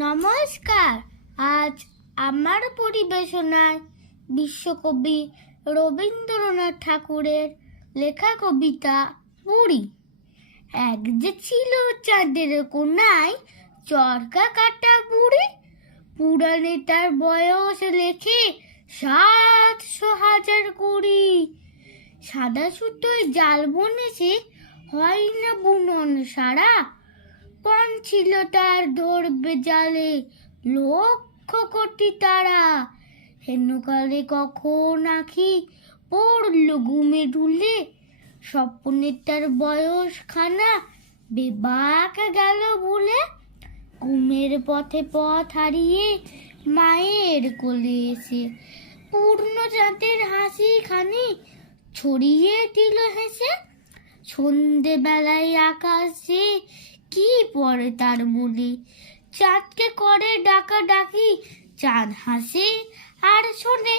নমস্কার। আজ আমার পরিবেশনায় বিশ্বকবি রবীন্দ্রনাথ ঠাকুরের লেখা কবিতা বুড়ি। এক যে ছিল চাঁদের কোনায় চরকা কাটা বুড়ি, পুরাণে তার বয়স লেখে সাতশো হাজার কুড়ি। সাদা সুতোয় জাল বনেছে, হয় না বুনন সারা পণ ছিল তার ধরবে জালে। লক্ষ কোটি তারা। হেনুকালে কখন আখি পড়ল ঘুমে ঢুলে? স্বপ্নের তার বয়স খানা বেবাক গেল ভুলে। ঘুমের পথে পথ হারিয়ে মায়ের কোলে এসে পূর্ণ জাতের হাসি খানি ছড়িয়ে দিল হেসে। সন্ধে বেলায় আকাশে কি পড়ে তার মনে? চাঁদকে করে ডাকা ডাকি, চাঁদ হাসে আর শোনে।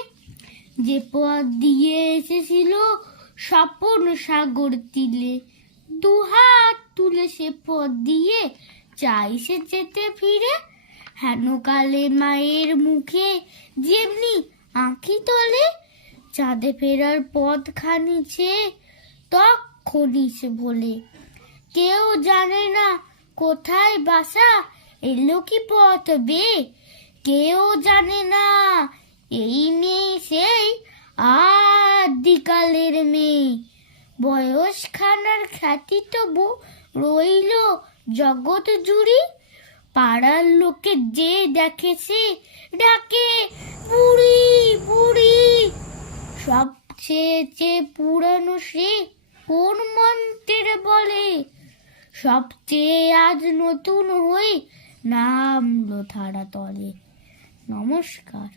যে পথ দিয়ে এসেছিল স্বপন সাগর তিলে দুহাত তুলে সে পথ দিয়ে চাই সে যেতে ফিরে। হেন কালে মায়ের মুখে যেমনি আঁখি তোলে, চাঁদে ফেরার পথ খানিছে তখনই সে বলে। কেউ জানে না কোথায় বাসা, এলো কি পথ বে? কেউ জানে না, এই মেয়ে সেই আদিকালের মেয়ে। বয়স খানার খ্যাতি তবু রইল জগৎ জুড়ি। পাড়ার লোকে যে দেখেছে ডাকে, বুড়ি বুড়ি। সবচেয়ে যে পুরানো সে কোন মন্ত্রের বলে? সবচেয়ে আজ নতুন হয়ে নামলো ধারা তলে। নমস্কার।